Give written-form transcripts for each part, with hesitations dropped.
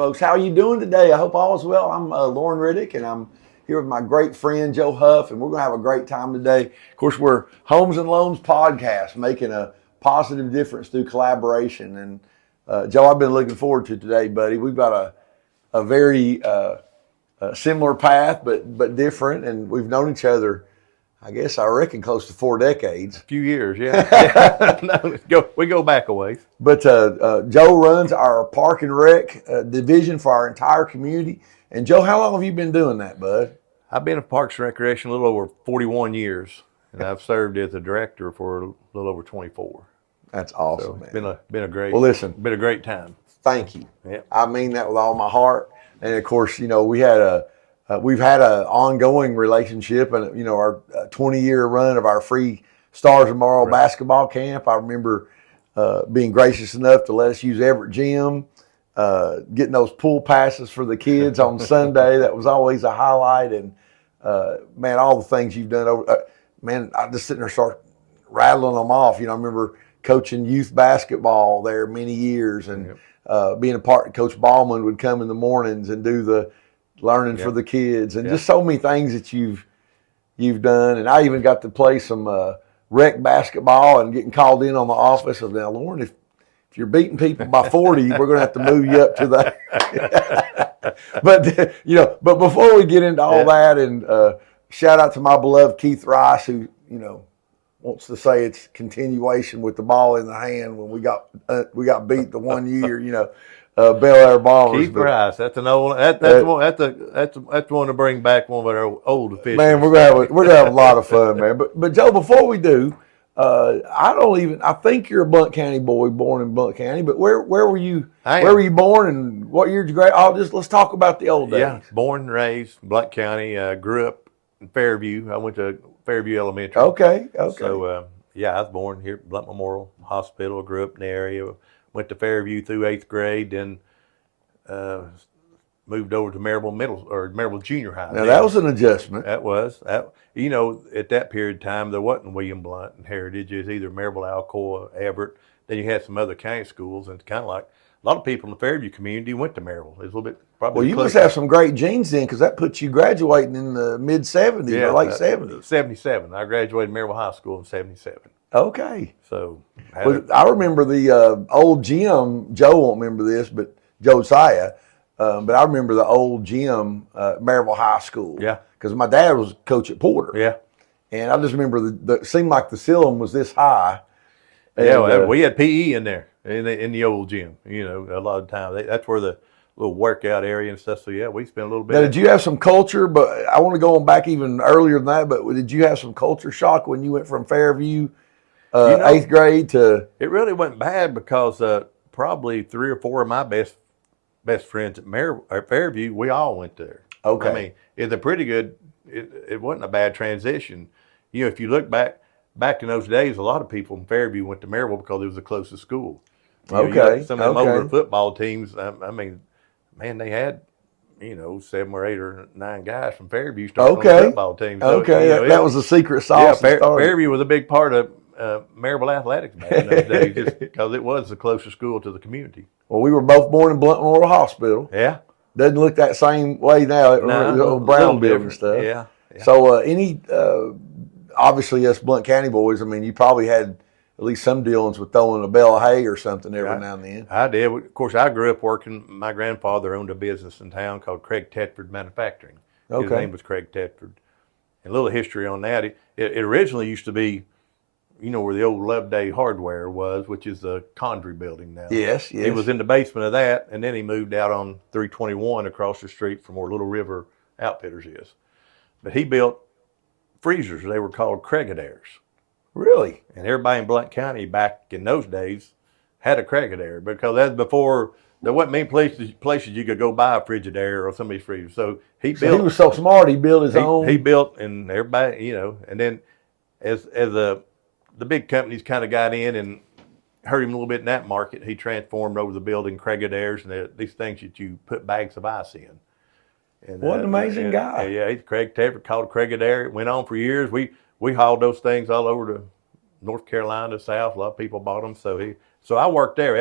folks. How are you doing today? I hope all is well. I'm Lauren Riddick, and I'm here with my great friend, Joe Huff, and we're going to have a great time today. Of course, we're Homes and Loans Podcast, making a positive difference through collaboration. And Joe, I've been looking forward to today, buddy. We've got a very similar path, but different, and we've known each other, I guess, I reckon, close to 4 decades. A few years, yeah. No, we go back a ways. But Joe runs our Park and Rec division for our entire community. And Joe, how long have you been doing that, bud? I've been in Parks and Recreation a little over 41 years, and I've served as a director for a little over 24. That's awesome, so man. It's been a great. Well, listen, been a great time. Thank you. Yep. I mean that with all my heart. And of course, you know, we've had an ongoing relationship, and you know, our 20-year run of our free Stars of Morrow basketball camp. I remember being gracious enough to let us use Everett Gym, getting those pool passes for the kids on Sunday. That was always a highlight. And man, all the things you've done over, man, I just sitting there start rattling them off. You know, I remember coaching youth basketball there many years, and being a part. Coach Ballman would come in the mornings and do the learning for the kids, and just so many things that you've done. And I even got to play some rec basketball and getting called in on the office of, now, Lauren, if you're beating people by 40, we're going to have to move you up to that. But you know, but before we get into all that, and shout out to my beloved Keith Rice, who, you know, wants to say it's continuation with the ball in the hand when we got beat the one year, you know, Bel Air Bombers. Keith Rice, that's an old. That's one to bring back, one of our old officials. Man, we're gonna have a lot of fun, man. But Joe, before we do, I think you're a Blount County boy, born in Blount County. But where were you? Where were you born, and what year did you graduate? Let's talk about the old days. Yeah, born and raised Blount County. Grew up in Fairview. I went to Fairview Elementary. Okay. So I was born here at Blount Memorial Hospital. Grew up in the area. Went to Fairview through 8th grade, then moved over to Maryville Junior High. Now that was an adjustment. That was. You know, at that period of time, there wasn't William Blount and Heritage. It was either Maryville, Alcoa, Everett. Then you had some other county schools, and it's kind of like a lot of people in the Fairview community went to Maryville. It was a little bit probably. Well, you must have some great genes then, because that puts you graduating in the mid 70s or late 70s. 77. I graduated Maryville High School in 77. Okay. So I remember the old gym. Joe won't remember this, but Josiah. But I remember the old gym, Maryville High School. Yeah. Because my dad was coach at Porter. Yeah. And I just remember it seemed like the ceiling was this high. And, we had PE in there in the old gym. You know, a lot of times that's where the little workout area and stuff. So we spent a little bit. Now, did you have some culture? But I want to go on back even earlier than that. But did you have some culture shock when you went from Fairview? 8th grade to. It really wasn't bad, because probably 3 or 4 of my best friends at Fairview, we all went there. Okay. I mean, it's a pretty good. It wasn't a bad transition. You know, if you look back in those days, a lot of people in Fairview went to Maryville because it was the closest school. You know, some of them older football teams. I mean, man, they had 7 or 8 or 9 guys from Fairview starting on the football team. So, that was the secret sauce. Yeah, Fairview was a big part of Maryville athletics back in those days, just because it was the closest school to the community. Well, we were both born in Blount Memorial Hospital. Yeah. Doesn't look that same way now. The old brown building stuff. Yeah. So obviously us Blount County boys, I mean, you probably had at least some dealings with throwing a bale of hay or something every now and then. I did. Of course, I grew up working. My grandfather owned a business in town called Craig Tedford Manufacturing. Okay. His name was Craig Tedford. And a little history on that. It originally used to be, where the old Loveday Hardware was, which is the Condry building now. Yes. He was in the basement of that, and then he moved out on 321 across the street from where Little River Outfitters is. But he built freezers. They were called Craigidaires. Really? And everybody in Blount County back in those days had a Craigidaire, because that's before there wasn't many places you could go buy a Frigidaire or somebody's freezer. So he was so smart. He built his own. He built, and everybody, and then as the big companies kind of got in and hurt him a little bit in that market, he transformed over the building Craigidaires, and these things that you put bags of ice in. And, what an amazing guy. Yeah, he's Craig Tedford, called Craigidaire. It went on for years. We hauled those things all over to North Carolina, South. A lot of people bought them. So I worked there.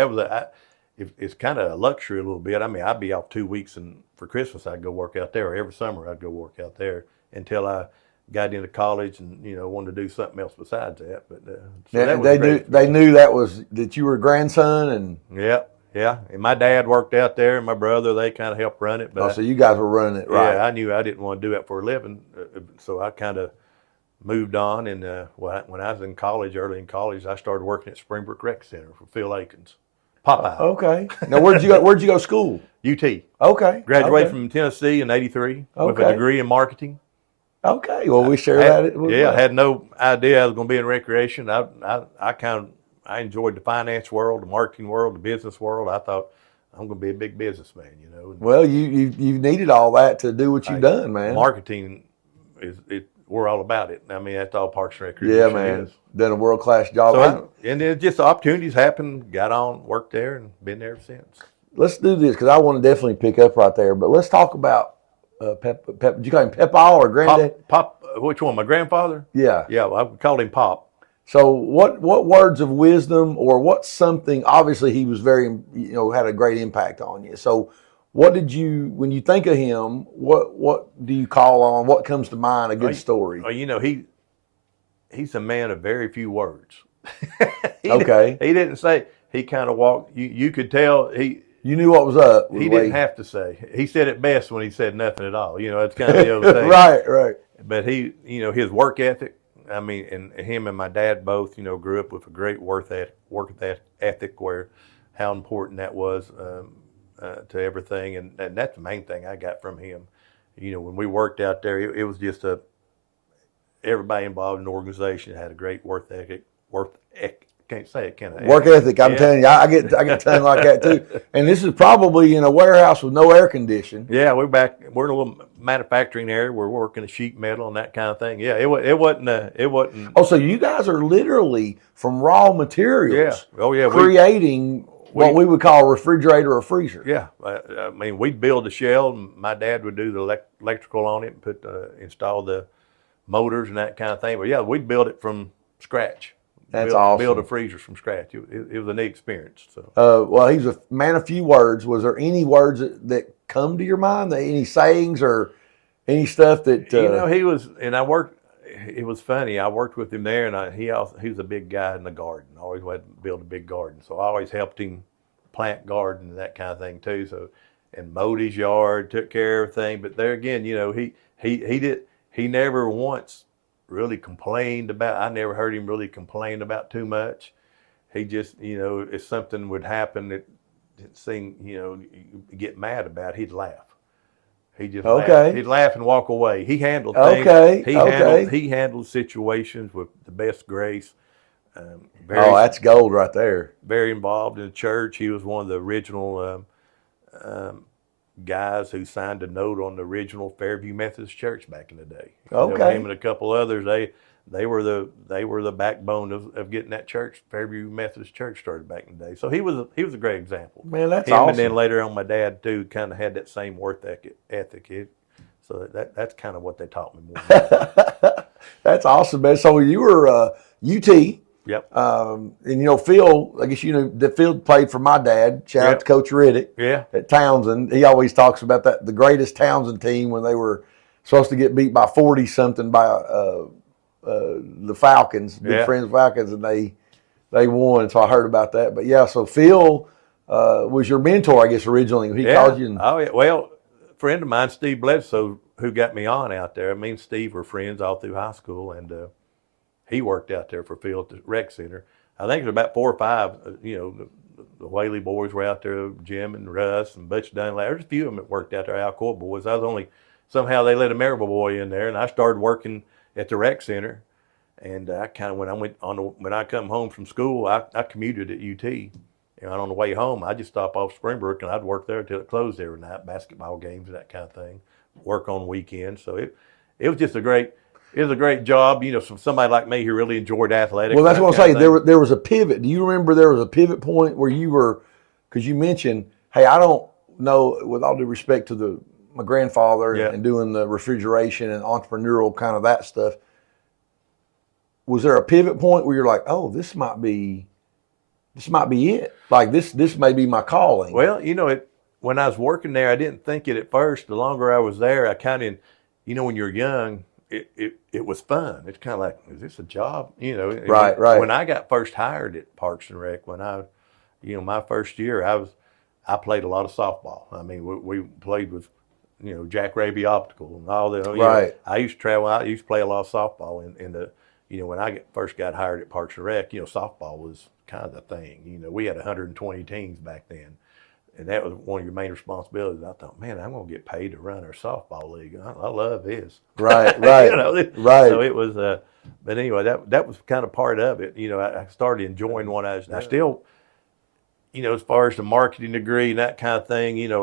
it's kind of a luxury a little bit. I mean, I'd be off 2 weeks, and for Christmas I'd go work out there. Or every summer I'd go work out there until I got into college and wanted to do something else besides that. But so that was great. They knew that you were a grandson, and yeah. And my dad worked out there, and my brother, they kind of helped run it. But so you guys were running it, right? Yeah, I knew I didn't want to do it for a living, so I kind of moved on. And when I was in college, early in college, I started working at Springbrook Rec Center for Phil Aikens. Popeye. Okay. Now, where'd you go to school? UT. Okay. Graduated from Tennessee in '83 with a degree in marketing. Okay. Well, we share that. I had no idea I was going to be in recreation. I enjoyed the finance world, the marketing world, the business world. I thought I'm going to be a big businessman, Well, you needed all that to do what you've done, man. Marketing we're all about it. I mean, that's all Parks and Recreation. Yeah, man. Is. Done a world-class job. So and then just the opportunities happened, got on, worked there, and been there ever since. Let's do this because I want to definitely pick up right there. But let's talk about Pep. Did you call him Pep-Al or Granddad? Pop. Which one? My grandfather? Yeah. Yeah, well, I called him Pop. So what words of wisdom or what's something, obviously he was very, had a great impact on you. So what did you, when you think of him, what do you call on? What comes to mind, a good story? He's a man of very few words. He didn't say, he kind of walked, you could tell you knew what was up. He didn't have to say. He said it best when he said nothing at all. It's kind of the old thing. Right. But his work ethic, I mean, and him and my dad both, grew up with a great work ethic where how important that was to everything. And that's the main thing I got from him. When we worked out there, it was just everybody involved in the organization had a great work ethic. Can't say it, can I? Work ethic. I'm telling you, I get tongue like that too. And this is probably in a warehouse with no air conditioning. Yeah, we're in a little manufacturing area. We're working the sheet metal and that kind of thing. Yeah, it wasn't. Oh, so you guys are literally from raw materials. Yeah. Oh, yeah. Creating what we would call a refrigerator or freezer. Yeah. I mean, we'd build the shell, and my dad would do the electrical on it and install the motors and that kind of thing. But yeah, we'd build it from scratch. That's awesome. Build a freezer from scratch. It was a neat experience. So. Well, he's a man of few words. Was there any words that come to your mind? Any sayings or any stuff that he was? And I worked. It was funny. I worked with him there, and he was a big guy in the garden. I always had to build a big garden, so I always helped him plant garden and that kind of thing too. So, and mowed his yard, took care of everything. But there again, he never once really complained about. I never heard him really complain about too much. He just, if something would happen that seemed, you get mad about, he'd laugh. He just laughed. He'd laugh and walk away. He handled things. He handled situations with the best grace. That's gold right there. Very involved in the church. He was one of the original guys who signed a note on the original Fairview Methodist Church back in the day. Him and a couple others, they were the backbone of getting that church, Fairview Methodist Church, started back in the day. So he was a great example. Man, that's awesome. And then later on, my dad too kind of had that same work ethic. So that's kind of what they taught me more. That's awesome, man. So you were UT. Yep. And Phil, I guess that Phil played for my dad. Shout out to Coach Riddick. Yeah. At Townsend. He always talks about the greatest Townsend team when they were supposed to get beat by 40 something by the Falcons, big friends Falcons, and they won. So I heard about that. But yeah, so Phil was your mentor, I guess, originally. He called you. Oh yeah. Well, a friend of mine, Steve Bledsoe, who got me on out there. Me and Steve were friends all through high school, and he worked out there for Phil at the rec center. I think there's about 4 or 5, the Whaley boys were out there, Jim and Russ and Butch Dunlap. There's a few of them that worked out there, Al Court boys. Somehow they let a Maryville boy in there, and I started working at the rec center. And I kind of, when I come home from school, I commuted at UT. And on the way home, I just stop off Springbrook, and I'd work there until it closed every night, basketball games and that kind of thing, work on weekends. So it was just a great job, for somebody like me who really enjoyed athletics. Well, that's what I'm saying. There was a pivot. Do you remember there was a pivot point where you were, because you mentioned, hey, I don't know, with all due respect to my grandfather and doing the refrigeration and entrepreneurial kind of that stuff, was there a pivot point where you're like, oh, this might be this might be it. Like this may be my calling. Well, when I was working there, I didn't think it at first. The longer I was there, I kind of, when you're young, it was fun. It's kind of like, is this a job? Right. When I got first hired at Parks and Rec, when my first year, I played a lot of softball. I mean, we played with, Jack Raby Optical and all that. Right. I used to travel out. I used to play a lot of softball in the, when I first got hired at Parks and Rec, softball was kind of the thing. We had 120 teams back then. And that was one of your main responsibilities. I thought, man, I'm going to get paid to run our softball league. I love this. Right. Right. So it was, but anyway, that was kind of part of it. I started enjoying what I was. I still, as far as the marketing degree and that kind of thing,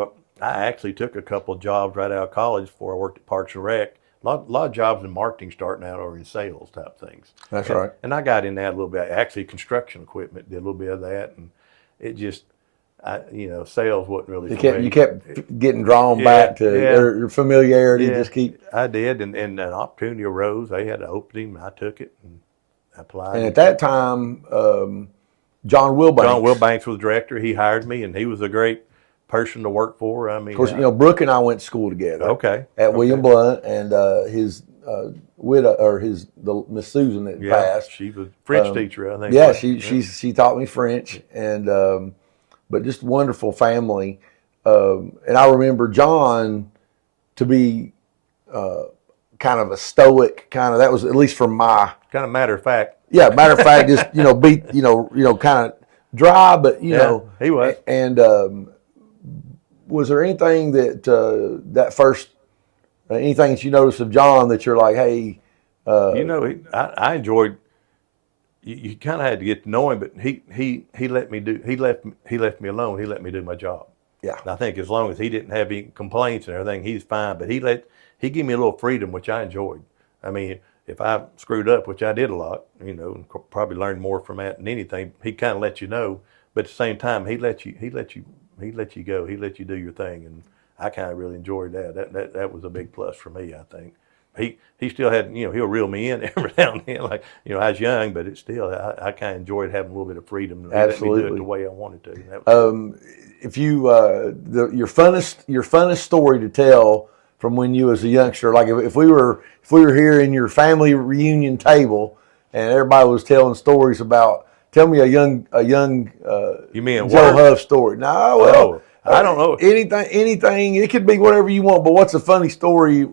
I actually took a couple of jobs right out of college before I worked at Parks and Rec. A lot of jobs in marketing starting out or in sales type things. That's right. And I got in that a little bit. Actually, construction equipment, did a little bit of that. And it just, sales wasn't really for me. You kept getting drawn back to your familiarity. Yeah, just keep. I did, and an opportunity arose. They had an opening, and I took it and applied. And at that time, John Wilbanks was the director. He hired me, and he was a great person to work for. I mean, of course, Brooke and I went to school together. Okay. At William Blount, and his widow or the Miss Susan that passed. She was a French teacher, I think. Yeah, she taught me French, and but just wonderful family. And I remember John to be kind of a stoic that was at least from my kind of matter of fact. Yeah, matter of fact, just be kind of dry, but he was. And was there anything that first anything that you noticed of John that you're like, hey? I enjoyed. You kind of had to get to know him, but he let me do. He left me alone. He let me do my job. Yeah. And I think as long as he didn't have any complaints and everything, he's fine. But he gave me a little freedom, which I enjoyed. I mean, if I screwed up, which I did a lot, and probably learned more from that than anything, he kind of let you know. But at the same time, he let you go. He let you do your thing, and I kind of really enjoyed that. That was a big plus for me, I think. He still had, he'll reel me in every now and then, like, I was young, but it's still, I kind of enjoyed having a little bit of freedom and let me do it the way I wanted to. If you, your funnest story to tell from when you was a youngster, like if we were here in your family reunion table and everybody was telling stories about, tell me a young you mean Joe Huff story. No, well, I don't know. Anything, it could be whatever you want, but what's a funny story?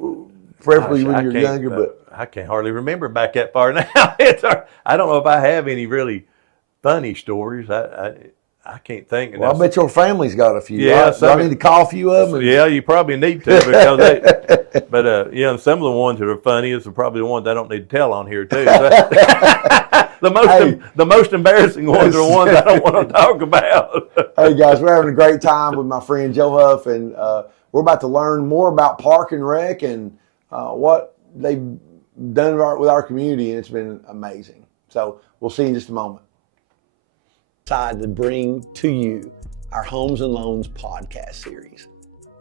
Preferably when you're younger, but I can't hardly remember back that far now. I don't know if I have any really funny stories. I can't think. Well, I bet your family's got a few. Yeah, I need to call a few of them. Yeah, you probably need to because but some of the ones that are funniest are probably the ones I don't need to tell on here too. The most embarrassing ones are the ones I don't want to talk about. Hey guys, we're having a great time with my friend Joe Huff, and we're about to learn more about Park and Rec and what they've done with our community, and it's been amazing. So we'll see you in just a moment. Decided to bring to you our Homes and Loans podcast series.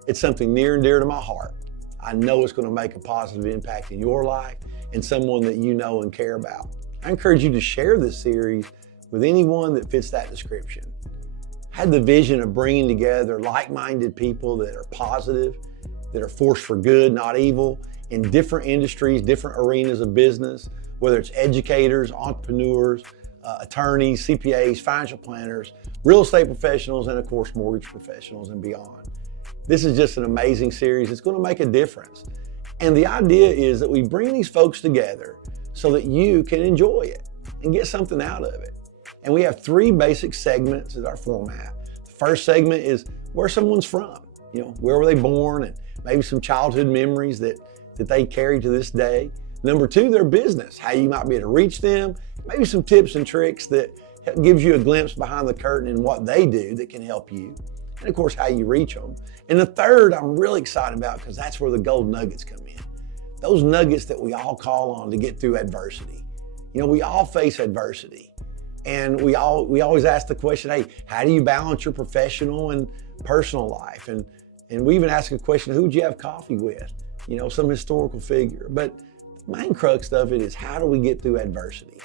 It's something near and dear to my heart. I know it's going to make a positive impact in your life and someone that you know and care about. I encourage you to share this series with anyone that fits that description. I had the vision of bringing together like-minded people that are positive, that are forced for good, not evil, in different industries, different arenas of business, whether it's educators, entrepreneurs, attorneys, CPAs, financial planners, real estate professionals, and of course, mortgage professionals and beyond. This is just an amazing series. It's going to make a difference. And the idea is that we bring these folks together so that you can enjoy it and get something out of it. And we have 3 basic segments in our format. The first segment is where someone's from. Where were they born, and maybe some childhood memories that they carry to this day. Number 2, their business, how you might be able to reach them, maybe some tips and tricks that gives you a glimpse behind the curtain in what they do that can help you. And of course, how you reach them. And the third, I'm really excited about because that's where the gold nuggets come in. Those nuggets that we all call on to get through adversity. We all face adversity. And we always ask the question, hey, how do you balance your professional and personal life? And we even ask a question, who would you have coffee with? Some historical figure. But the main crux of it is, how do we get through adversity?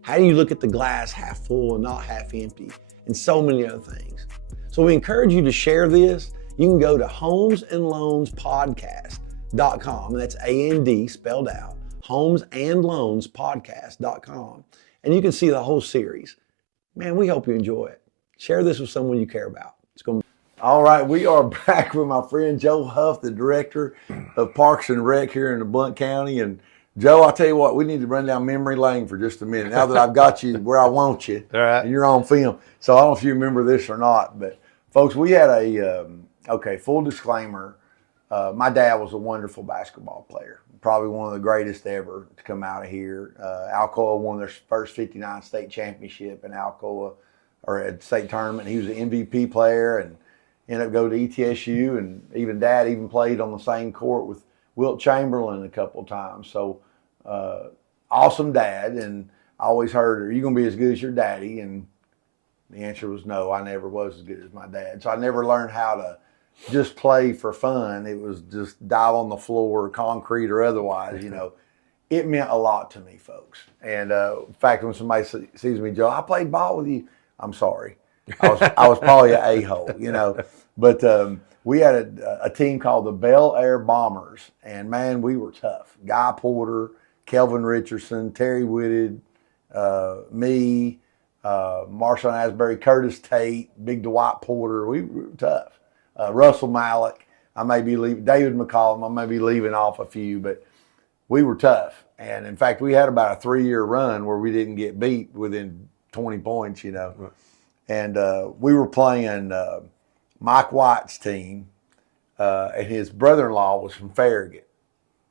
How do you look at the glass half full and not half empty? and so many other things. So we encourage you to share this. You can go to Homes&LoansPodcast.com. That's A-N-D spelled out, Homes&LoansPodcast.com. And you can see the whole series. Man, we hope you enjoy it. Share this with someone you care about. It's going to be. All right, we are back with my friend Joe Huff, the director of Parks and Rec here in the Blount County. And Joe, I'll tell you what, we need to run down memory lane for just a minute. Now that I've got you where I want you, all right, and you're on film. So I don't know if you remember this or not, but folks, we had full disclaimer. My dad was a wonderful basketball player, probably one of the greatest ever to come out of here. Alcoa won their first 59 state championship in Alcoa, or at state tournament. He was an MVP player and ended up going to ETSU, and even Dad even played on the same court with Wilt Chamberlain a couple of times. So awesome dad, and I always heard, are you going to be as good as your daddy? And the answer was no, I never was as good as my dad. So I never learned how to just play for fun. It was just dive on the floor, concrete or otherwise, It meant a lot to me, folks. And in fact, when somebody sees me, Joe, I played ball with you. I'm sorry. I was probably an a-hole, But we had a team called the Bel Air Bombers, and man, we were tough. Guy Porter, Kelvin Richardson, Terry Whitted, me, Marshall Asbury, Curtis Tate, Big Dwight Porter. We were tough. Russell Malik, I may be leaving. David McCollum, I may be leaving off a few, but we were tough. And in fact, we had about a 3-year run where we didn't get beat within 20 points, And we were playing Mike White's team, and his brother-in-law was from Farragut.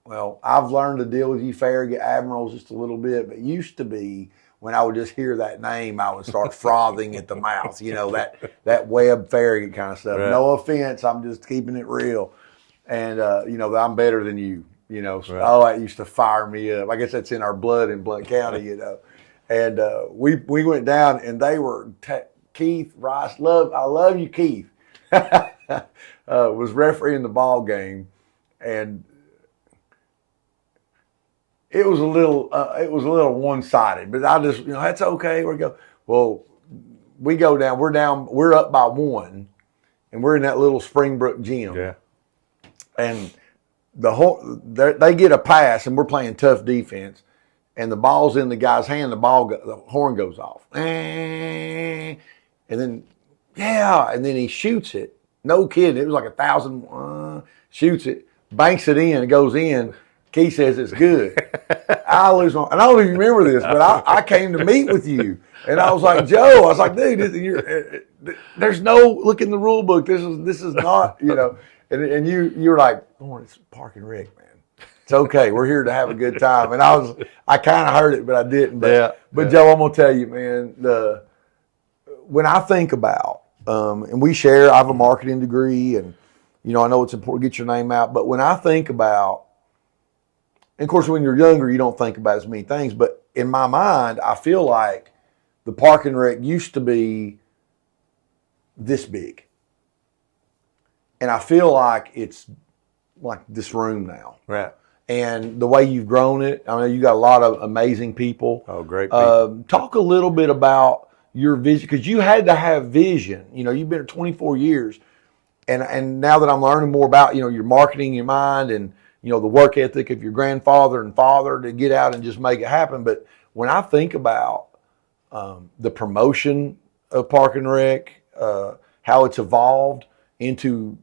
Well, I've learned to deal with you Farragut Admirals just a little bit, but used to be when I would just hear that name, I would start frothing at the mouth, that Webb Farragut kind of stuff. Right. No offense, I'm just keeping it real. And, I'm better than you, So, right. Oh, that used to fire me up. I guess that's in our blood in Blount County, And we went down, and they were Keith Rice. I love you, Keith. Was refereeing the ball game, and it was a little one-sided. But I just, that's okay. We go. Well, we go down. We're up by 1, and we're in that little Springbrook gym. Yeah. And they get a pass, and we're playing tough defense. And the ball's in the guy's hand, the horn goes off. And then, and then he shoots it. No kidding. It was like 1,000, shoots it, banks it in, it goes in. Keith says it's good. I lose my, and I don't even remember this, but I came to meet with you. And I was like, Joe, dude, there's no, look in the rule book. This is not, and you were like, oh, it's Park and Rec, man. It's okay. We're here to have a good time. And I kind of heard it, but I didn't. But Joe, I'm going to tell you, man, when I think about, and we share, I have a marketing degree, and, I know it's important to get your name out. But when I think about, and of course, when you're younger, you don't think about as many things. But in my mind, I feel like the Park and Rec used to be this big. And I feel like it's like this room now. Right. And the way you've grown it, I mean, you got a lot of amazing people. Oh, great people. Talk a little bit about your vision, because you had to have vision. You've been here 24 years. And now that I'm learning more about, your marketing, your mind, and, the work ethic of your grandfather and father to get out and just make it happen. But when I think about the promotion of Park and Rec, how it's evolved into,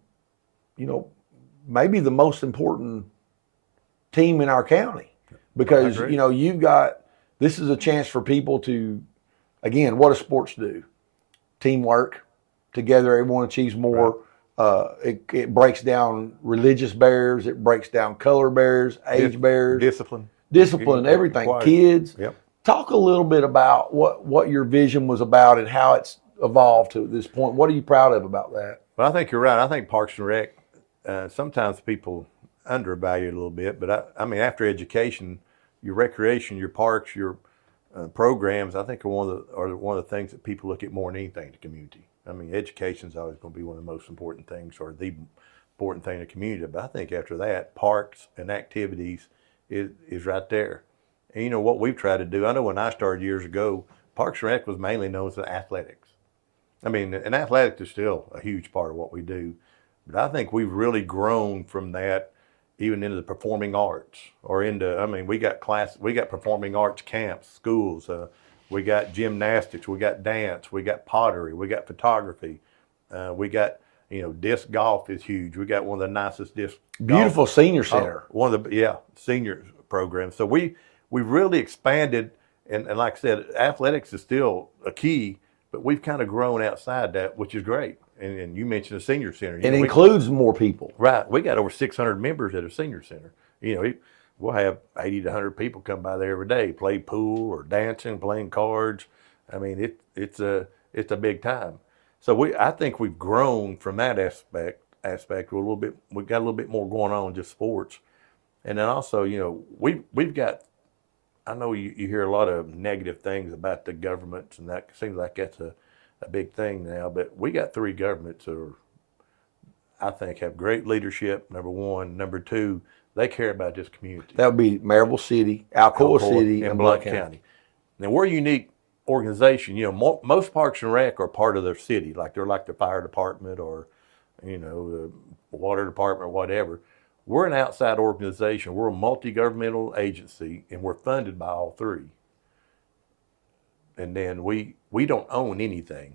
maybe the most important team in our county, because, this is a chance for people to, again, what do sports do? Teamwork, together everyone achieves more. Right. It breaks down religious barriers. It breaks down color barriers, age barriers. Discipline, everything. Required. Kids. Yep. Talk a little bit about what your vision was about and how it's evolved to this point. What are you proud of about that? Well, I think you're right. I think Parks and Rec, sometimes people undervalue it a little bit, but I mean, after education, your recreation, your parks, your programs, I think are one of the things that people look at more than anything in the community. I mean, education is always going to be one of the most important things, or the important thing in the community. But I think after that, parks and activities is right there. And what we've tried to do, I know when I started years ago, Parks and Rec was mainly known as athletics. I mean, and athletics is still a huge part of what we do, but I think we've really grown from that even into the performing arts or into, I mean, we got performing arts camps, schools, we got gymnastics, we got dance, we got pottery, we got photography, we got, disc golf is huge. We got one of the nicest disc Beautiful golf, senior center. one of the senior programs. So we really expanded, and like I said, athletics is still a key, but we've kind of grown outside that, which is great. And you mentioned the senior center. It includes more people. Right. We got over 600 members at a senior center. We'll have 80 to 100 people come by there every day, play pool or dancing, playing cards. I mean, it's a big time. So I think we've grown from that aspect a little bit. We've got a little bit more going on than just sports. And then also, we've got, I know you hear a lot of negative things about the governments, and that seems like that's a big thing now, but we got 3 governments that are, I think, have great leadership, number one. Number two, they care about this community. That would be Maryville City, Alcoa City, and Blount County. Now, we're a unique organization. Most parks and rec are part of their city, like they're like the fire department or, the water department or whatever. We're an outside organization. We're a multi-governmental agency, and we're funded by all 3. And then we don't own anything.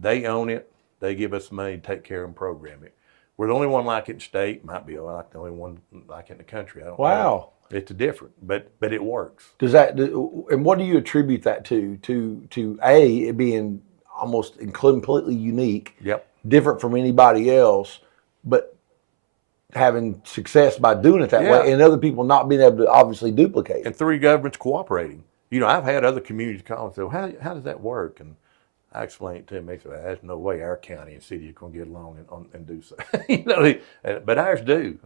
They own it. They give us money to take care of and program it. We're the only one like it in state. Might be like the only one like it in the country. I don't know. It's different, but it works. Does that? And what do you attribute that to? To it being almost completely unique. Yep. Different from anybody else, but having success by doing it that way, and other people not being able to obviously duplicate it. And 3 governments cooperating. I've had other communities call and say, well, how does that work? And I explained it to them. They said, well, there's no way our county and city are going to get along and do so. But ours do.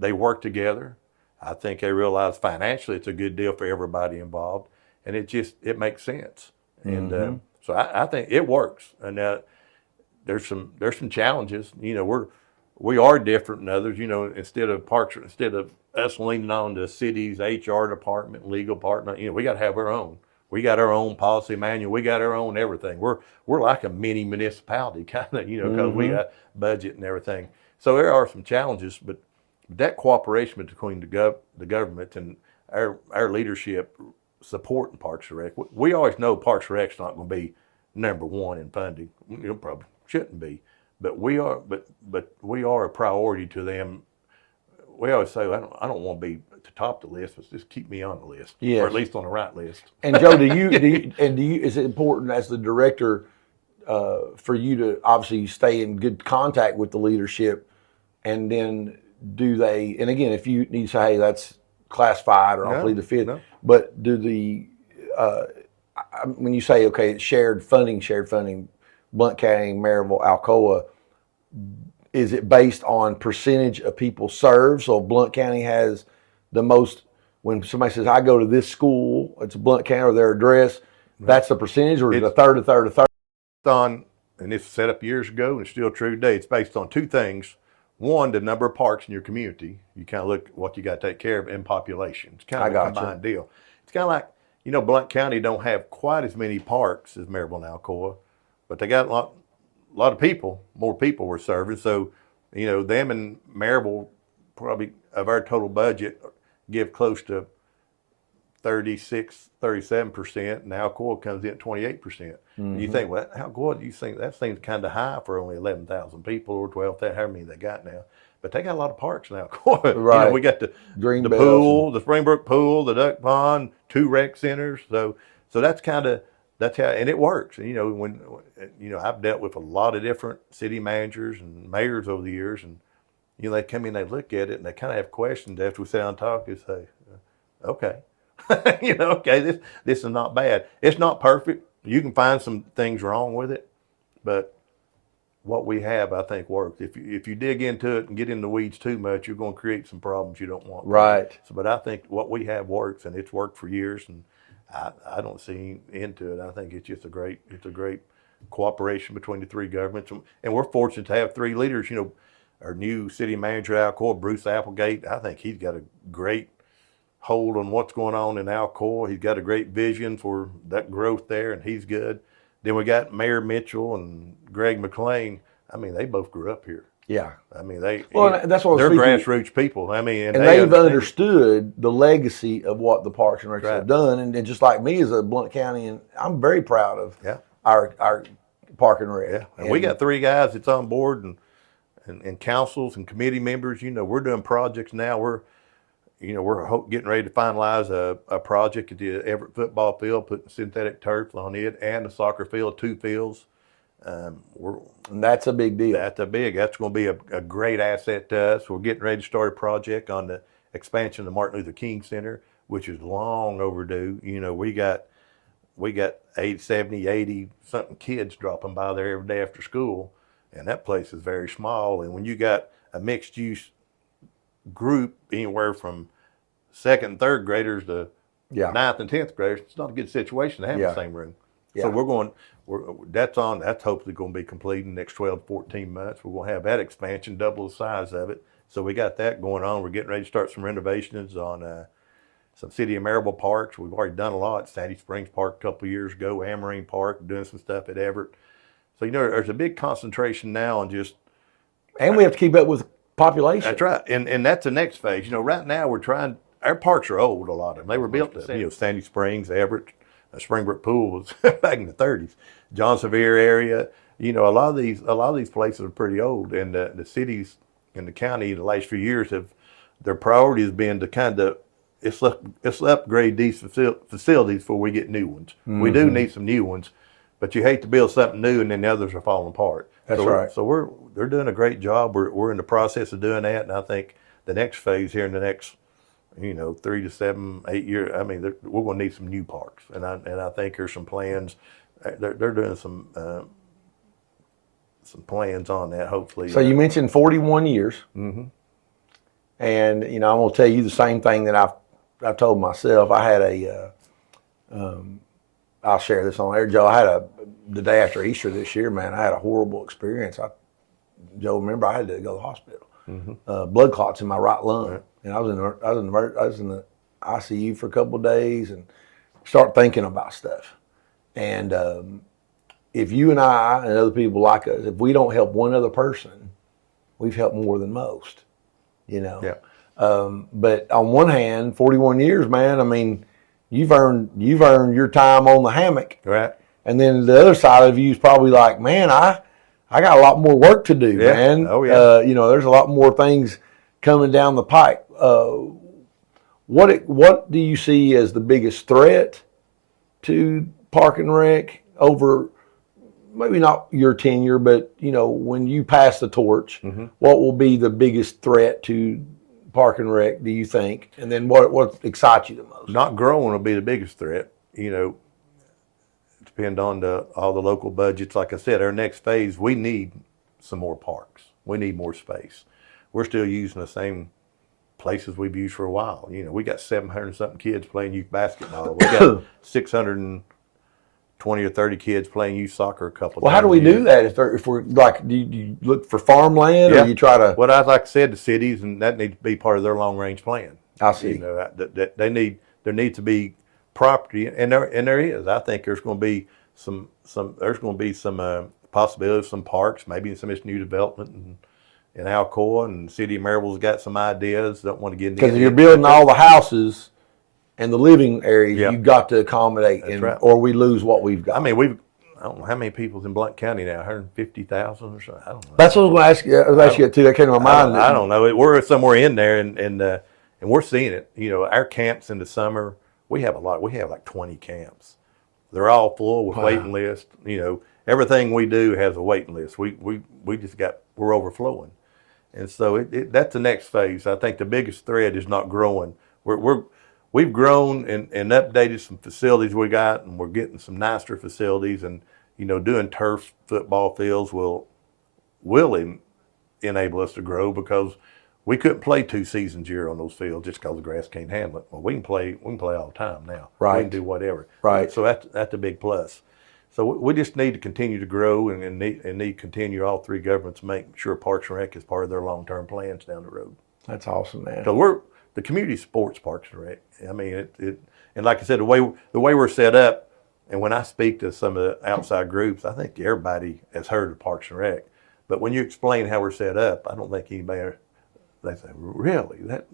They work together. I think they realize financially it's a good deal for everybody involved, and it makes sense. And so I think it works. And there's some challenges. We are different than others. Instead of us leaning on the city's HR department, legal department, we got to have our own. We got our own policy manual. We got our own everything. We're like a mini municipality kind of, because we got budget and everything. So there are some challenges, but that cooperation between the government and our leadership supporting Parks and Rec. We always know Parks and Rec's not going to be number one in funding. Probably shouldn't be, but we are. But we are a priority to them. We always say, I don't want to be at the top of the list, but just keep me on the list, or at least on the right list. And Joe, do you is it important as the director for you to obviously stay in good contact with the leadership, and then do they? And again, if you need to say, hey, that's classified, or I'll plead the fifth. No. But do when you say, okay, it's shared funding, Blount County, Maryville, Alcoa, is it based on percentage of people served? So Blount County has the most. When somebody says, I go to this school, it's Blount County or their address, that's the percentage, or is it a third? And this was set up years ago, and it's still true today. It's based on 2 things. One, the number of parks in your community. You kind of look at what you got to take care of, and population. It's kind of a combined deal. It's kind of like, Blount County don't have quite as many parks as Maryville and Alcoa, but they got a lot of people, more people we're serving. So, them and Maryville probably of our total budget give close to 36, 37%, and Alcoa comes in at 28%. Mm-hmm. You think, well, Alcoa, you think that seems kind of high for only 11,000 people or 12,000, however many they got now. But they got a lot of parks now. Right. We got the pool, the Springbrook pool, the duck pond, 2 rec centers. So that's how, and it works. And, when I've dealt with a lot of different city managers and mayors over the years, and they come in, they look at it, and they kind of have questions after we sit down and talk. They say, okay, okay, this is not bad. It's not perfect. You can find some things wrong with it, but what we have, I think, works. If you dig into it and get in the weeds too much, you're going to create some problems you don't want. Right. So, but I think what we have works, and it's worked for years, and I don't see into it. I think it's just a great cooperation between the 3 governments, and we're fortunate to have 3 leaders. Our new city manager at Alcoa, Bruce Applegate. I think he's got a great hold on what's going on in Alcoa. He's got a great vision for that growth there, and he's good. Then we got Mayor Mitchell and Greg McLean. I mean, they both grew up here. Yeah. I mean, that's what they're grassroots people. I mean, and they've understood the legacy of what the Parks and Rec have done. And just like me as a Blount County, and I'm very proud of our Park and Rec. Yeah. And we got 3 guys that's on board and councils and committee members. You know, we're doing projects now. We're getting ready to finalize a project at the Everett football field, putting synthetic turf on it, and the soccer field, 2 fields. And that's a big deal. That's going to be a great asset to us. We're getting ready to start a project on the expansion of the Martin Luther King Center, which is long overdue. You know, we got 80 something kids dropping by there every day after school, and that place is very small. And when you got a mixed use group anywhere from 2nd and 3rd graders to 9th and 10th graders, it's not a good situation to have the same room. So that's hopefully going to be complete in the next 12 to 14 months. We're going to have that expansion, double the size of it. So we got that going on. We're getting ready to start some renovations on some City of Maryville parks. We've already done a lot. Sandy Springs Park a couple of years ago, Amarine Park, doing some stuff at Everett. So, you know, there's a big concentration now on just... And we have to keep up with population. That's right. And that's the next phase. You know, right now our parks are old, a lot of them. They were built to, Sandy Springs, Everett, Springbrook Pool was back in the 30s. John Sevier area, you know, a lot of these places are pretty old, and the cities and the county the last few years their priority has been to kind of upgrade these facilities before we get new ones. Mm-hmm. We do need some new ones, but you hate to build something new and then the others are falling apart. That's right. So they're doing a great job. We're in the process of doing that, and I think the next phase here in the next 3 to 7, 8 years. I mean, we're going to need some new parks, and I think there's some plans. They're doing some plans on that. Hopefully. So you mentioned 41 years, and I'm going to tell you the same thing that I've told myself. I had I'll share this on air, Joe. I had the day after Easter this year, man. I had a horrible experience. Joe, remember I had to go to the hospital. Blood clots in my right lung. Right. And I was in the ICU for a couple of days and start thinking about stuff. And if you and I and other people like us, if we don't help one other person, we've helped more than most, Yeah. But on one hand, 41 years, man. I mean, you've earned your time on the hammock, right? And then the other side of you is probably like, man, I got a lot more work to do, man. Oh yeah. There's a lot more things coming down the pipe. What do you see as the biggest threat to Park and Rec over maybe not your tenure, but when you pass the torch, what will be the biggest threat to Park and Rec, do you think? And then what excites you the most? Not growing will be the biggest threat. Depend on all the local budgets. Like I said, our next phase, we need some more parks. We need more space. We're still using the same places we've used for a while. We got 700 something kids playing youth basketball. We got 620 or 30 kids playing youth soccer a couple of times. Well, how do we do that? If we're like, do you look for farmland or you try to? Well, I like I said, the cities, and that needs to be part of their long range plan. I see. That there needs to be property, and there is. I think there's going to be some possibilities, some parks, maybe some of this new development in Alcoa, and the City of Maryville's got some ideas. Don't want to get into because if you're building all the houses and the living areas, you've got to accommodate, or we lose what we've got. I mean, I don't know how many people's in Blount County now, 150,000 or something. I don't know. That's what I was going to ask you. I was asking you too. That came to my mind. I don't know. We're somewhere in there, and we're seeing it. Our camps in the summer, we have a lot. We have like 20 camps. They're all full with waiting lists. Everything we do has a waiting list. We're overflowing, and so that's the next phase. I think the biggest threat is not growing. We've grown and updated some facilities we got, and we're getting some nicer facilities, and doing turf football fields will enable us to grow, because we couldn't play 2 seasons a year on those fields just because the grass can't handle it. Well, we can play all the time now. Right. We can do whatever. Right. So that's a big plus. So we just need to continue to grow and need to continue, all 3 governments, make sure Parks and Rec is part of their long-term plans down the road. That's awesome, man. Because the community supports Parks and Rec. I mean, and like I said, the way we're set up, And when I speak to some of the outside groups, I think everybody has heard of Parks and Rec. But when you explain how we're set up, I don't think anybody, they say, really? That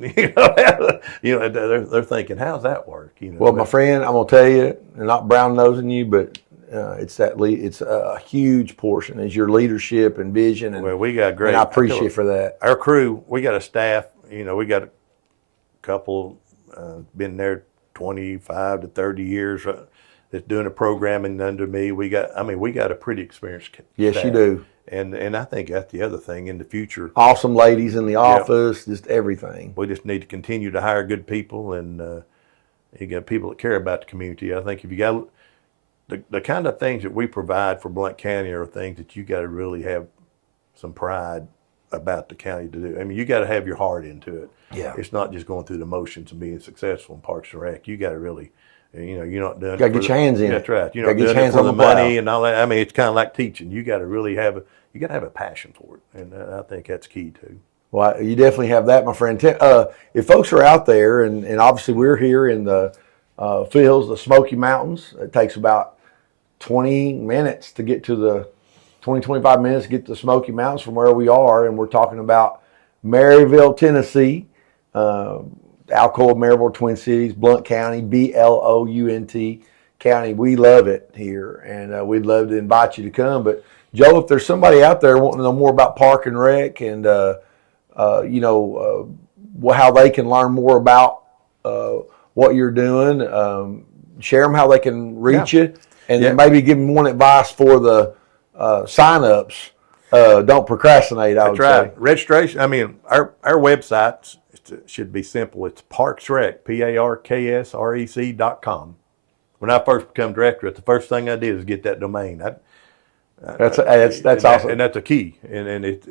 they're thinking, how's that work? Well, my friend, I'm gonna tell you, and not brown nosing you, but it's a huge portion is your leadership and vision. And, well, we got great. And I appreciate you for that. Our crew, we got a staff. We got a couple been there 25 to 30 years. That's doing the programming under me. We got a pretty experienced staff. Yes, you do. And I think that's the other thing in the future. Awesome ladies in the office, just everything. We just need to continue to hire good people, and you got people that care about the community. I think if you got the kind of things that we provide for Blount County are things that you got to really have some pride about the county to do. I mean, you got to have your heart into it. Yeah. It's not just going through the motions and being successful in Parks and Rec. You got to really, you're not doing it. Got to get your hands in it. That's right. You're not doing it for the money and all that. I mean, it's kind of like teaching. You got to really have a passion for it, and I think that's key too. Well, you definitely have that, my friend. If folks are out there, and obviously we're here in the foothills, the Smoky Mountains. It takes about 20 minutes to get to the 25 minutes to get to the Smoky Mountains from where we are, and we're talking about Maryville, Tennessee, Alcoa, Maryville, Twin Cities, Blount County, Blount County. We love it here, and we'd love to invite you to come. But Joe, if there's somebody out there wanting to know more about Park and Rec and how they can learn more about what you're doing, share them how they can reach you, and then maybe give them one advice for the sign-ups. Don't procrastinate, I would say. Registration, our website should be simple. It's parksrec, PARKSREC.com. When I first became director, the first thing I did is get that domain. That's awesome. And that's a key. And it,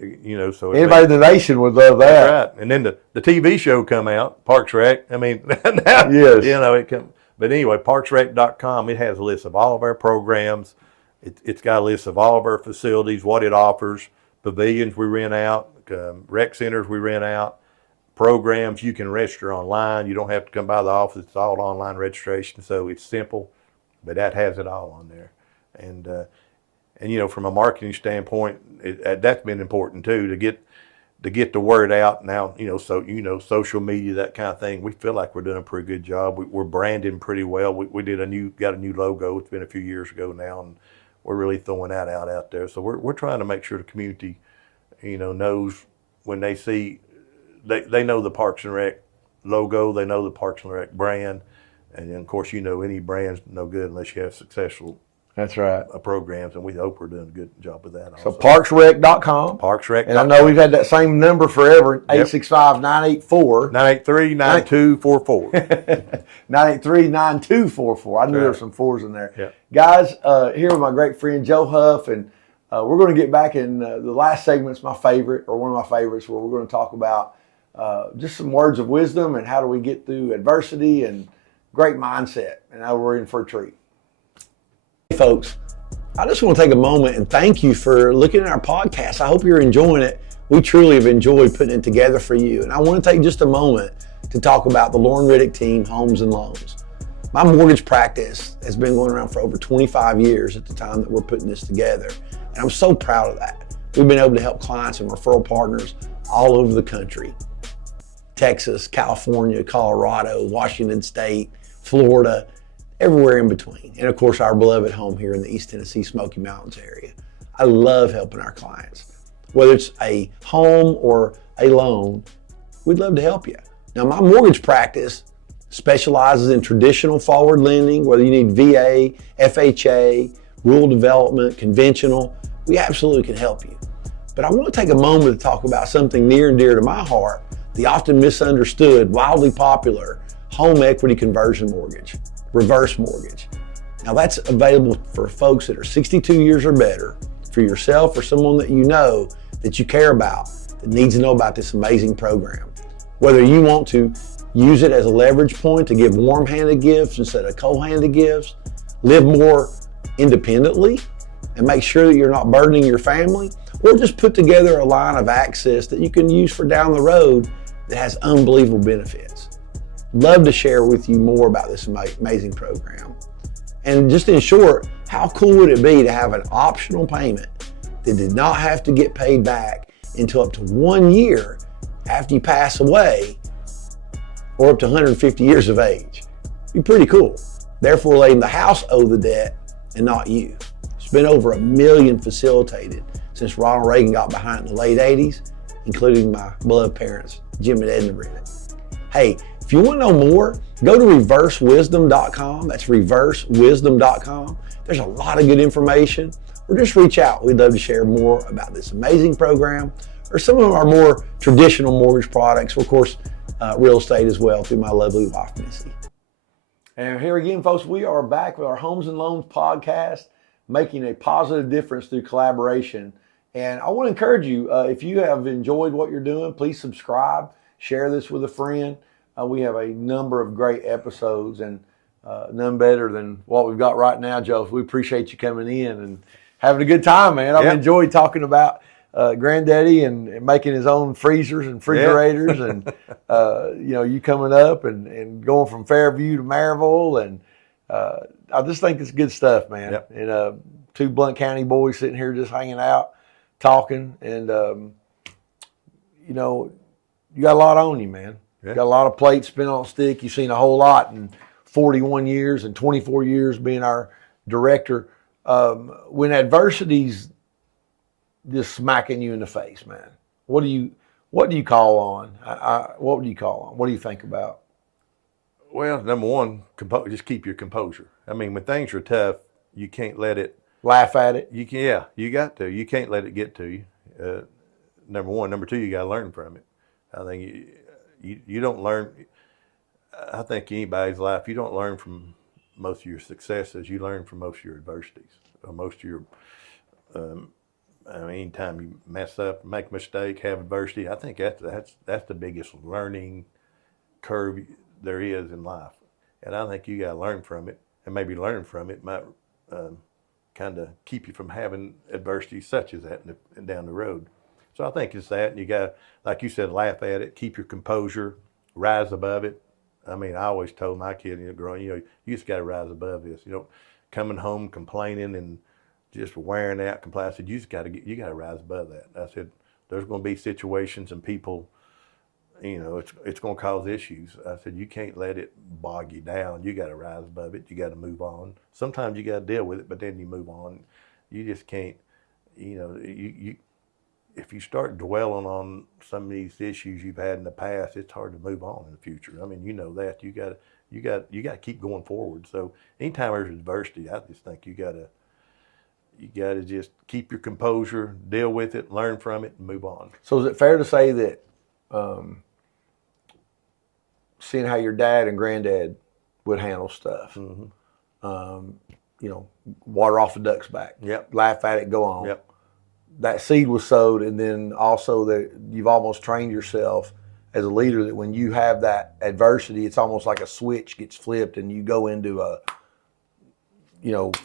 so anybody in the nation would love that. That's right. And then the TV show come out, Parks Rec. Now, yes. It come. But anyway, parksrec.com, it has a list of all of our programs. It's got a list of all of our facilities, what it offers, pavilions we rent out, rec centers we rent out, programs you can register online. You don't have to come by the office. It's all online registration, so it's simple, but that has it all on there. And from a marketing standpoint, that's been important too, to get the word out now. Social media, that kind of thing. We feel like we're doing a pretty good job. We're branding pretty well. We got a new logo. It's been a few years ago now, and we're really throwing that out there. So we're trying to make sure the community, knows when they see, they know the Parks and Rec logo, they know the Parks and Rec brand, and then of course any brand's no good unless you have successful. That's right. Programs, and we hope we're doing a good job with that. So parksrec.com. Parksrec. And I know we've had that same number forever, 865-984. 983-9244. 983-9244. I knew there were some fours in there. Yeah. Guys, here with my great friend Joe Huff, and we're going to get back in the last segment's my favorite, or one of my favorites, where we're going to talk about just some words of wisdom and how do we get through adversity and great mindset. And now we're in for a treat. Hey folks, I just want to take a moment and thank you for looking at our podcast. I hope you're enjoying it. We truly have enjoyed putting it together for you. And I want to take just a moment to talk about the Lauren Riddick team, Homes and Loans. My mortgage practice has been going around for over 25 years at the time that we're putting this together. And I'm so proud of that. We've been able to help clients and referral partners all over the country. Texas, California, Colorado, Washington State, Florida, everywhere in between. And of course, our beloved home here in the East Tennessee Smoky Mountains area. I love helping our clients. Whether it's a home or a loan, we'd love to help you. Now, my mortgage practice specializes in traditional forward lending, whether you need VA, FHA, rural development, conventional, we absolutely can help you. But I want to take a moment to talk about something near and dear to my heart, the often misunderstood, wildly popular home equity conversion mortgage. Reverse mortgage. Now that's available for folks that are 62 years or better, for yourself or someone that you know that you care about that needs to know about this amazing program. Whether you want to use it as a leverage point to give warm-handed gifts instead of cold-handed gifts, live more independently and make sure that you're not burdening your family, or just put together a line of access that you can use for down the road that has unbelievable benefits. Love to share with you more about this amazing program. And just in short, how cool would it be to have an optional payment that did not have to get paid back until up to 1 year after you pass away or up to 150 years of age? It'd be pretty cool. Therefore, letting the house owe the debt and not you. It's been over 1 million facilitated since Ronald Reagan got behind in the late 80s, including my beloved parents, Jim and Edna Bennett. Hey, if you want to know more, go to reversewisdom.com. That's reversewisdom.com. There's a lot of good information. Or just reach out. We'd love to share more about this amazing program or some of our more traditional mortgage products, or of course, real estate as well through my lovely wife, Missy. And here again, folks, we are back with our Homes and Loans podcast, making a positive difference through collaboration. And I want to encourage you, if you have enjoyed what you're doing, please subscribe, share this with a friend. We have a number of great episodes, and none better than what we've got right now, Joe. We appreciate you coming in and having a good time, man. I've enjoyed talking about Granddaddy and making his own freezers and refrigerators, and you coming up and going from Fairview to Maryville, and I just think it's good stuff, man. And two Blount County boys sitting here just hanging out, talking, and you got a lot on you, man. You got a lot of plates spin on a stick. You've seen a whole lot in 41 years and 24 years being our director. When adversity's just smacking you in the face, man, what do you call on? What would you call on? What do you think about? Well, number one, just keep your composure. I mean, when things are tough, you can't let it laugh at it. You got to. You can't let it get to you. Number one. Number two, you got to learn from it. I think you don't learn. I think anybody's life, you don't learn from most of your successes. You learn from most of your adversities, or most of your. Anytime you mess up, make a mistake, have adversity, I think that's the biggest learning curve there is in life. And I think you got to learn from it, and maybe learn from it might kind of keep you from having adversity such as that down the road. So I think it's that, and you got to, like you said, laugh at it, keep your composure, rise above it. I mean, I always told my kid, growing, you just got to rise above this. Coming home complaining and just wearing out, I said, you got to rise above that. I said, there's going to be situations and people, it's going to cause issues. I said, you can't let it bog you down. You got to rise above it. You got to move on. Sometimes you got to deal with it, but then you move on. You just can't, if you start dwelling on some of these issues you've had in the past, it's hard to move on in the future. I mean, that you got to keep going forward. So anytime there's adversity, I just think you got to just keep your composure, deal with it, learn from it, and move on. So is it fair to say that seeing how your dad and granddad would handle stuff, water off a duck's back, laugh at it, go on. That seed was sowed, and then also that you've almost trained yourself as a leader that when you have that adversity, it's almost like a switch gets flipped and you go into a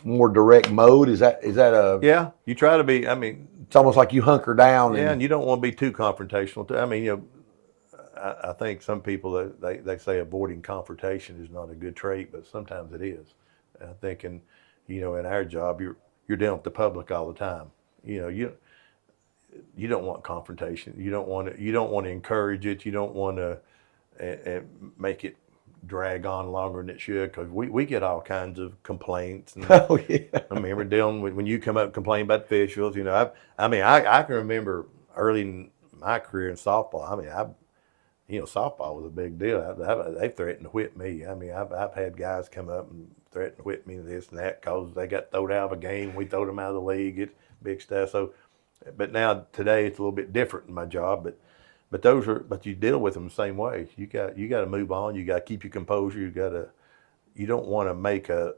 more direct mode. Is that a... Yeah, you try to be, it's almost like you hunker down. And you don't want to be too confrontational. I think some people, they say avoiding confrontation is not a good trait, but sometimes it is. I think in our job, you're dealing with the public all the time. You don't want confrontation. You don't want to encourage it. You don't want to make it drag on longer than it should, because we get all kinds of complaints. And, I remember dealing with when you come up and complain about officials. I can remember early in my career in softball. Softball was a big deal. They threatened to whip me. I've had guys come up and threaten to whip me this and that because they got thrown out of a game. We throwed them out of the league. It's big stuff. So, but now today it's a little bit different in my job. But you deal with them the same way. You got to move on. You got to keep your composure. You don't want to make a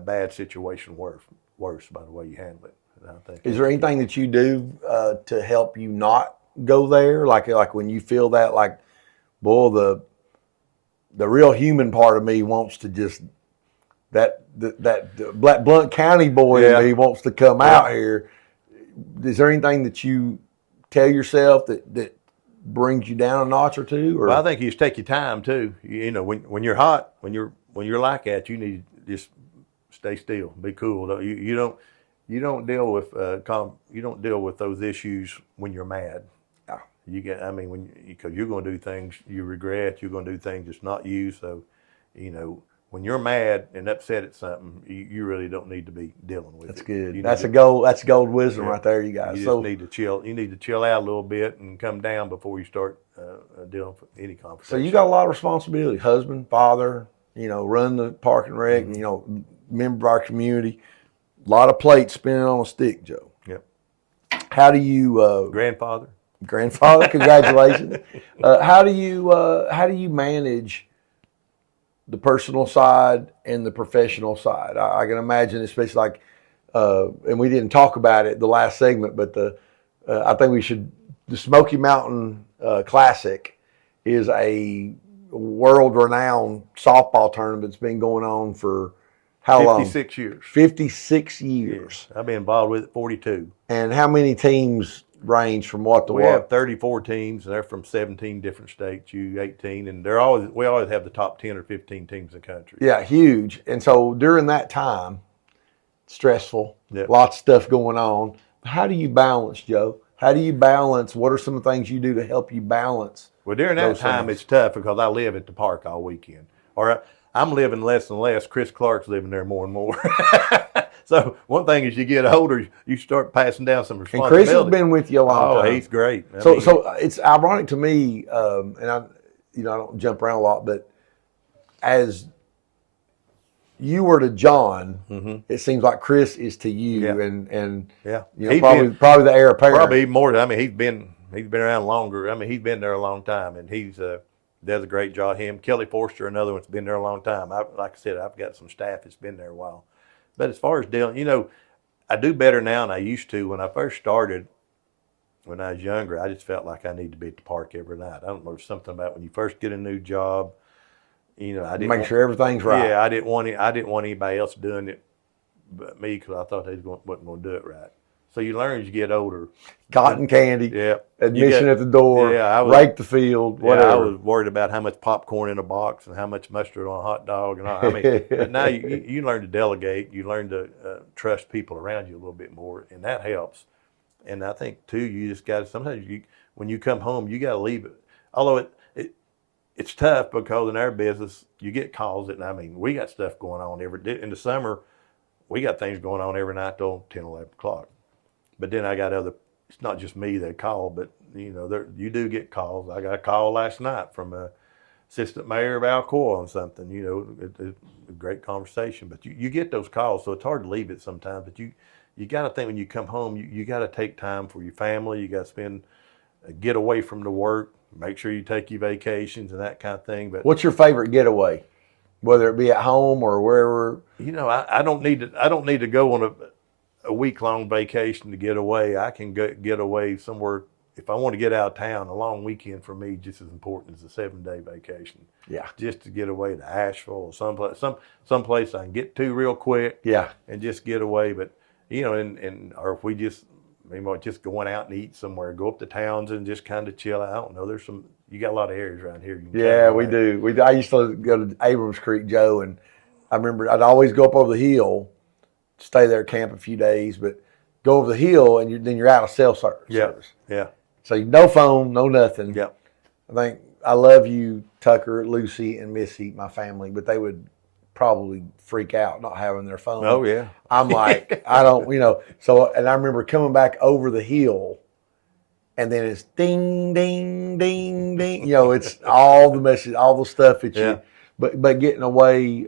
bad situation worse by the way you handle it. And I think. Is there anything that you do to help you not go there? Like when you feel that, like, boy, the real human part of me wants to just that Blount County boy in me wants to come out here. Is there anything that you tell yourself that brings you down a notch or two? Or? Well, I think you just take your time too. When you're hot, when you're like that, you need to just stay still, be cool. You don't deal with you don't deal with those issues when you're mad. Yeah. Because you're going to do things you regret. You're going to do things that's not you. So, when you're mad and upset at something, you really don't need to be dealing with That's it. good. That's gold wisdom right there, you guys. You just need to chill. You need to chill out a little bit and come down before you start dealing with any conversation. So you got a lot of responsibility, husband, father, run the park and rec, member of our community. A lot of plates spinning on a stick, Joe. Yep. How do you grandfather, congratulations. How do you manage the personal side and the professional side? I can imagine, especially like, and we didn't talk about it the last segment, but I think the Smoky Mountain Classic is a world-renowned softball tournament that's been going on for how long? 56 years. 56 years. Yeah, I've been involved with it 42. And how many teams range from what to what? We have 34 teams, and they're from 17 different states, U18, and we always have the top 10 or 15 teams in the country. Yeah, huge. And so during that time, stressful, Yep. Lots of stuff going on. How do you balance, Joe? How do you balance? What are some of the things you do to help you balance? Well, during that time, it's tough because I live at the park all weekend. Or I'm living less and less. Chris Clark's living there more and more. So one thing is, you get older, you start passing down some responsibility. And Chris has been with you a long time. Oh, he's great. So it's ironic to me, and I don't jump around a lot, but as you were to John, it seems like Chris is to you, and probably the heir apparent. Probably even more. He's been around longer. He's been there a long time, and he's does a great job. Him, Kelly Forster, another one's been there a long time. Like I said, I've got some staff that's been there a while. But as far as dealing, I do better now than I used to. When I first started, when I was younger, I just felt like I needed to be at the park every night. I don't know, there's something about when you first get a new job, I didn't make sure everything's right. Yeah, I didn't want anybody else doing it but me, because I thought they wasn't going to do it right. So you learn as you get older. Cotton candy, yeah, admission at the door, rake the field, whatever. I was worried about how much popcorn in a box and how much mustard on a hot dog. And all. But now you learn to delegate. You learn to trust people around you a little bit more, and that helps. And I think, too, you just got to, sometimes when you come home, you got to leave it. Although it's tough because in our business, you get calls we got stuff going on in the summer, we got things going on every night till 10, 11 o'clock. But then I got it's not just me that call, but you do get calls. I got a call last night from assistant mayor of Alcoa on something, a great conversation. But you get those calls, so it's hard to leave it sometimes. But you got to think when you come home, you got to take time for your family. You got to get away from the work, make sure you take your vacations and that kind of thing. But what's your favorite getaway, whether it be at home or wherever? I don't need to go on a week-long vacation to get away. I can get away somewhere. If I want to get out of town, a long weekend for me just as important as a 7-day vacation. Yeah. Just to get away to Asheville or someplace I can get to real quick. Yeah. And just get away. But or if we just going out and eat somewhere, go up to towns and just kind of chill out. I don't know. You got a lot of areas around here. Yeah, we do. I used to go to Abrams Creek, Joe, and I remember I'd always go up over the hill, stay there, camp a few days, but go over the hill and then you're out of cell service. Yeah. So no phone, no nothing. Yeah. I love you, Tucker, Lucy, and Missy, my family, but they would probably freak out not having their phone. Oh, yeah. I'm like, I don't, so, and I remember coming back over the hill and then it's ding, ding, ding, ding. It's all the messages, all the stuff that but getting away,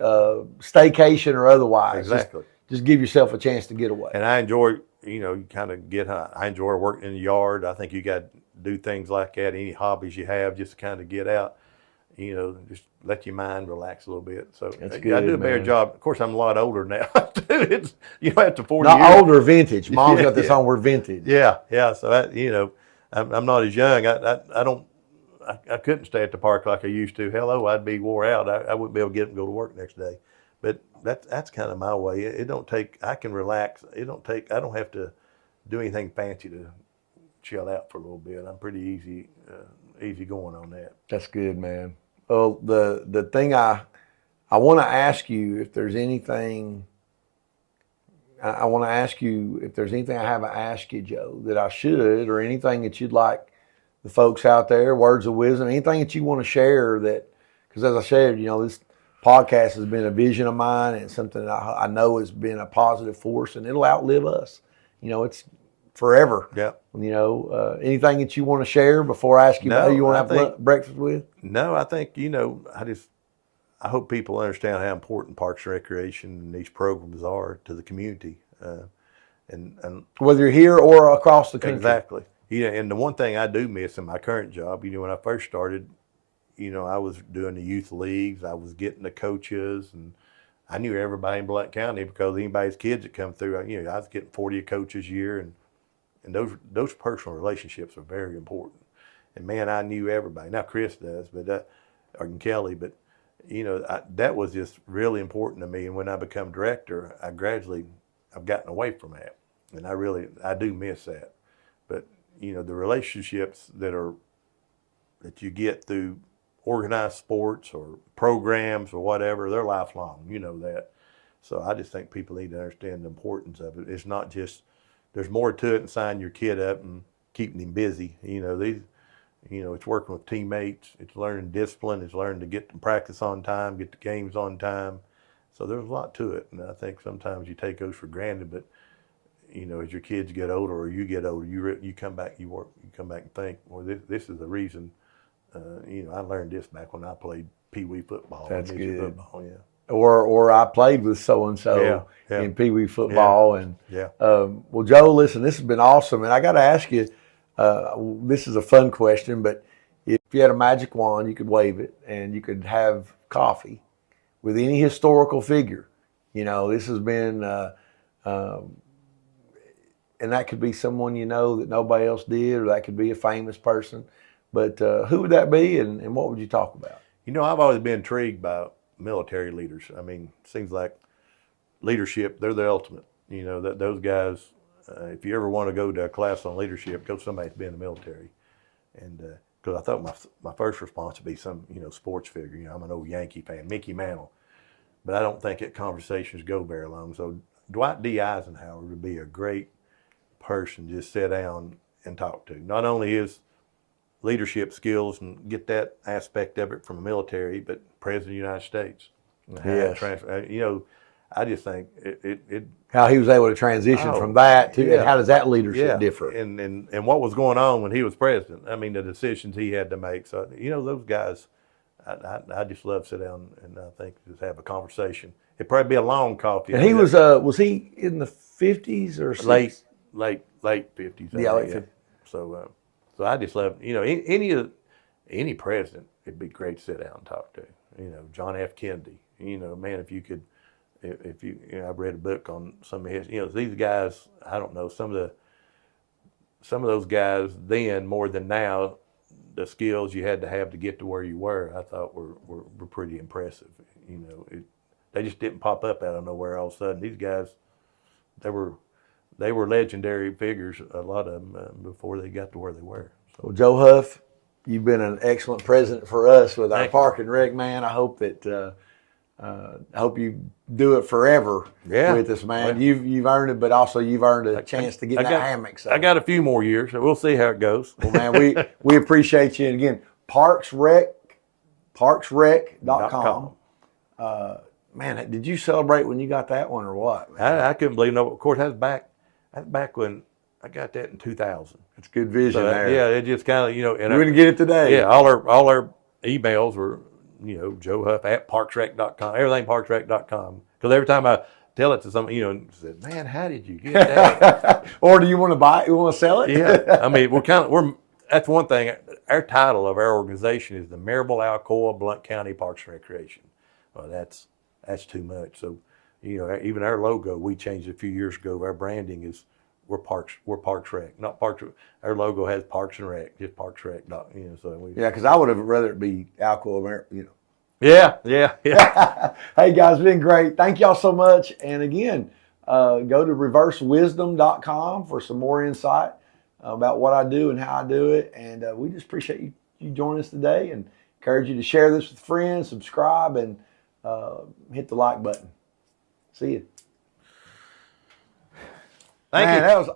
staycation or otherwise. Exactly. Just give yourself a chance to get away. And I enjoy, I enjoy working in the yard. I think you got to do things like that. Any hobbies you have, just to kind of get out, just let your mind relax a little bit. So that's good, I do a better job. Of course, I'm a lot older now. It's, after 40 not years. Not older, vintage. Mom's got this on, we're vintage. Yeah. So I'm not as young. I couldn't stay at the park like I used to. Hello, I'd be wore out. I wouldn't be able to get up and go to work next day. But that's kind of my way. I can relax. I don't have to do anything fancy to chill out for a little bit. I'm pretty easy going on that. That's good, man. Well, the thing I want to ask you, if there's anything I want to ask you if there's anything I haven't asked you, Joe, that I should, or anything that you'd like the folks out there, words of wisdom, anything that you want to share that, because as I said, this podcast has been a vision of mine and something that I know has been a positive force, and it'll outlive us. It's forever. Yeah. Anything that you want to share before I ask you who you want to have breakfast with? No, I think, I hope people understand how important Parks and Recreation and these programs are to the community. And whether you're here or across the country. Exactly. And the one thing I do miss in my current job, when I first started, I was doing the youth leagues, I was getting the coaches, and I knew everybody in Blount County because anybody's kids that come through, I was getting 40 coaches a year, and those personal relationships are very important. And man, I knew everybody. Now Chris does, or Kelly, but that was just really important to me. And when I become director, I've gotten away from that, and I do miss that. But the relationships that you get through organized sports or programs or whatever, they're lifelong. That. So I just think people need to understand the importance of it. It's not just, there's more to it than signing your kid up and keeping him busy. It's working with teammates, it's learning discipline, it's learning to get to practice on time, get the games on time. So there's a lot to it, and I think sometimes you take those for granted. But as your kids get older or you get older, you come back, you come back and think, well, this is the reason. I learned this back when I played Pee Wee football. That's good. Football, yeah. Or I played with so and so in Pee Wee football, well, Joe, listen, this has been awesome, and I got to ask you. This is a fun question, but if you had a magic wand, you could wave it and you could have coffee with any historical figure. This has been, and that could be someone that nobody else did, or that could be a famous person. But who would that be, and what would you talk about? I've always been intrigued by military leaders. I mean, it seems like leadership, they're the ultimate. That those guys. If you ever want to go to a class on leadership, go somebody that's been in the military. And because I thought my first response would be some, sports figure. I'm an old Yankee fan, Mickey Mantle. But I don't think that conversations go very long. So Dwight D. Eisenhower would be a great person to just sit down and talk to. Not only his leadership skills and get that aspect of it from the military, but President of the United States. Yes. I just think it how he was able to transition from that to, and how does that leadership differ? And what was going on when he was president? I mean, the decisions he had to make. So those guys, I just love to sit down and I think just have a conversation. It'd probably be a long coffee. And he was he in the 50s or 60s? Late 50s. Yeah, late 50s. So I just love any president. It'd be great to sit down and talk to. John F. Kennedy. Man, if you could. If you, I've read a book on some of his, these guys, I don't know, some of those guys then more than now, the skills you had to get to where you were, I thought were pretty impressive. They just didn't pop up out of nowhere all of a sudden. These guys, they were legendary figures, a lot of them, before they got to where they were. So. Well, Joe Huff, you've been an excellent president for us with our Park and Rec, man. I hope that. I hope you do it forever with us, man. Yeah. You've earned it, but also you've earned a chance to get in that hammock. So. I got a few more years, so we'll see how it goes. Well, man, we appreciate you. And again, parksrec.com. Man, did you celebrate when you got that one or what? I couldn't believe it. Of course, that's back when I got that in 2000. It's good vision there. Yeah, it just kind of, and we didn't get it today. Yeah, all our emails were, Joe Huff at parksrec.com, everything parksrec.com. Because every time I tell it to someone, said, man, how did you get that? Or do you want to buy it? You want to sell it? Yeah. I mean, that's one thing. Our title of our organization is the Marable Alcoa Blount County Parks and Recreation. Well, that's too much. So, even our logo, we changed a few years ago. Our branding is we're Parks Rec, not Parks. Our logo has Parks and Rec, just Parks Rec. Because I would have rather it be Alcoa, Yeah. Hey guys, it's been great. Thank y'all so much. And again, go to reversewisdom.com for some more insight about what I do and how I do it. And we just appreciate you joining us today, and encourage you to share this with friends, subscribe, and hit the like button. See you. Thank you. That was